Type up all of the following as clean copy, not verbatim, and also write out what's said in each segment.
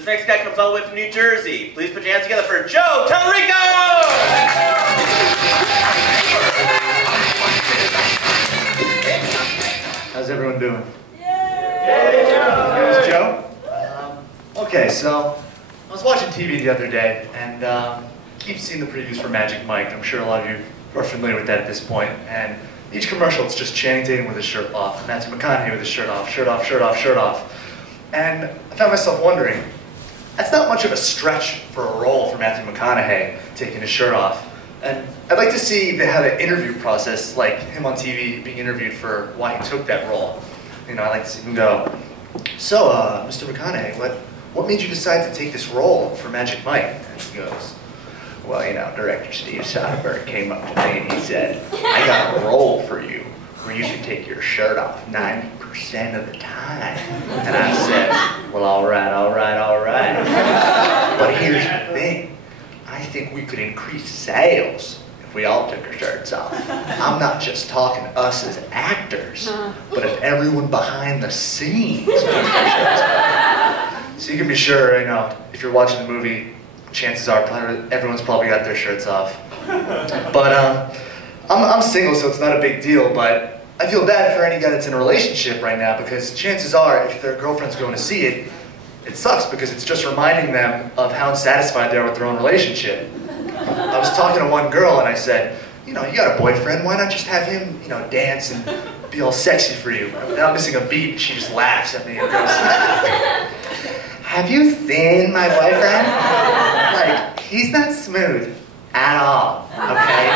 This next guy comes all the way from New Jersey. Please put your hands together for Joe Talarico! How's everyone doing? Yeah. Joe? Okay, so I was watching TV the other day and keep seeing the previews for Magic Mike. I'm sure a lot of you are familiar with that at this point. And each commercial, it's just Channing Tatum with his shirt off, Matthew McConaughey with his shirt off, shirt off, shirt off, shirt off. And I found myself wondering, that's not much of a stretch for a role for Matthew McConaughey, taking his shirt off. And I'd like to see if they had an interview process, like him on TV being interviewed for why he took that role. You know, I'd like to see him go, so, Mr. McConaughey, what made you decide to take this role for Magic Mike? And he goes, well, you know, director Steve Soderbergh came up to me and he said, I got a role for you where you can take your shirt off 90% of the time. And I said, well, all right. But here's the thing. I think we could increase sales if we all took our shirts off. I'm not just talking us as actors, but if everyone behind the scenes took their shirts off. So you can be sure, you know, if you're watching the movie, chances are everyone's probably got their shirts off. But I'm single, so it's not a big deal, but I feel bad for any guy that's in a relationship right now because chances are, if their girlfriend's going to see it, it sucks because it's just reminding them of how unsatisfied they are with their own relationship. I was talking to one girl and I said, you know, you got a boyfriend, why not just have him, you know, dance and be all sexy for you? Without missing a beat, she just laughs at me and goes, have you seen my boyfriend? Like, he's not smooth at all, okay?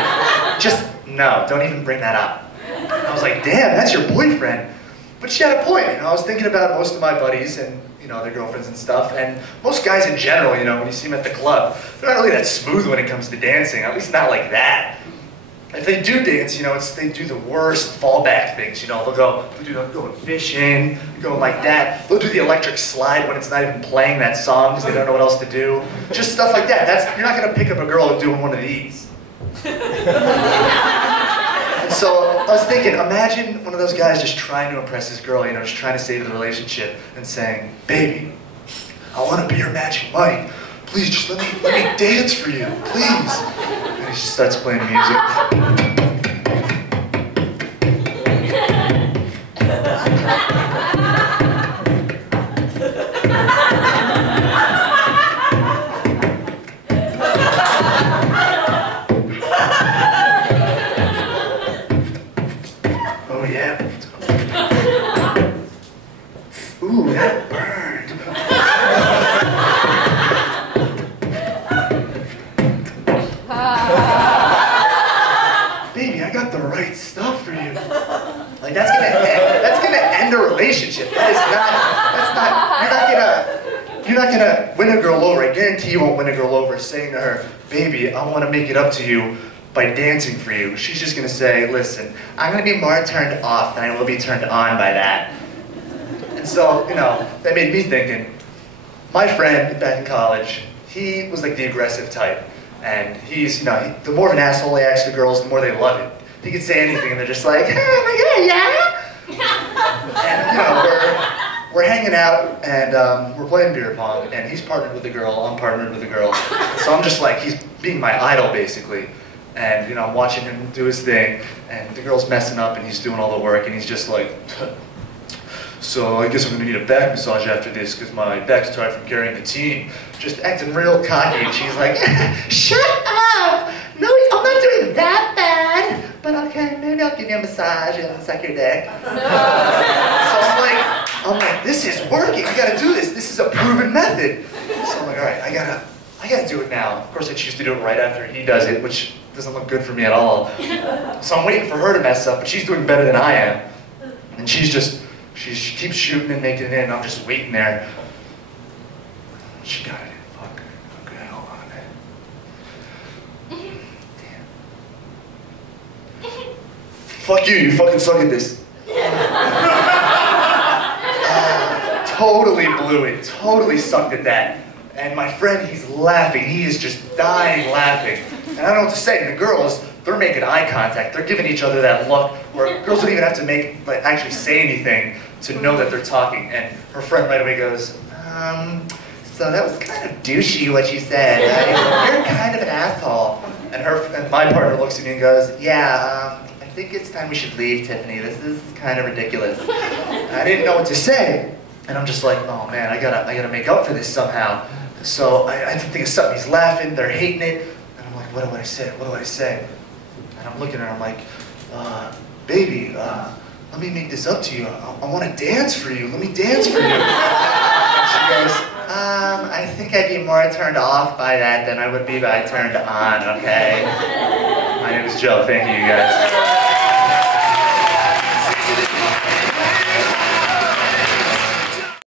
Just, no, don't even bring that up. I was like, damn, that's your boyfriend. But she had a point, you know, I was thinking about most of my buddies and, you know, their girlfriends and stuff, and most guys in general, you know, when you see them at the club, they're not really that smooth when it comes to dancing, at least not like that. If they do dance, you know, they do the worst fallback things, you know, they'll go fishing, going like that, they'll do the electric slide when it's not even playing that song because they don't know what else to do. Just stuff like that. You're not going to pick up a girl doing one of these. And so I was thinking, imagine one of those guys just trying to impress his girl, you know, just trying to save the relationship and saying, baby, I want to be your Magic Mike. Please, just let me dance for you, please. And he just starts playing music. Oh yeah. Ooh, that burned. Baby, I got the right stuff for you. Like that's gonna end a relationship. You're not gonna win a girl over. I guarantee you won't win a girl over saying to her, baby, I wanna make it up to you by dancing for you. She's just gonna say, listen, I'm gonna be more turned off than I will be turned on by that. And so, you know, that made me thinking, my friend back in college, he was like the aggressive type. And he's, you know, the more of an asshole he acts to girls, the more they love it. He can say anything and they're just like, oh my god, yeah? And, you know, we're hanging out and we're playing beer pong and he's partnered with a girl, I'm partnered with a girl. So I'm just like, he's being my idol basically. And, you know, I'm watching him do his thing and the girl's messing up and he's doing all the work and he's just like, so I guess I'm gonna need a back massage after this because my back's tired from carrying the team. Just acting real cocky and she's like, shut up! No, I'm not doing that bad. But okay, maybe I'll give you a massage and suck your dick. No. So I'm like, this is working. I gotta do this. This is a proven method. So I'm like, all right, I gotta do it now. Of course, I choose to do it right after he does it, which doesn't look good for me at all. So I'm waiting for her to mess up, but she's doing better than I am. And she keeps shooting and making it in. I'm just waiting there. She got it in. Fuck. Okay, hold on. Damn. Fuck you fucking suck at this. Totally blew it. Totally sucked at that. And my friend, he's laughing. He is just dying laughing. And I don't know what to say. And the girls, they're making eye contact. They're giving each other that look where girls don't even have to actually say anything to know that they're talking. And her friend right away goes, so that was kind of douchey what you said. You're kind of an asshole. And my partner looks at me and goes, yeah, I think it's time we should leave, Tiffany. This is kind of ridiculous. And I didn't know what to say. And I'm just like, oh man, I gotta make up for this somehow. So I had to think of something. He's laughing, they're hating it. And I'm like, what do I say? What do I say? And I'm looking at her, I'm like, baby, let me make this up to you. I want to dance for you. Let me dance for you. And she goes, I think I'd be more turned off by that than I would be by turned on, okay? My name is Joe. Thank you, guys.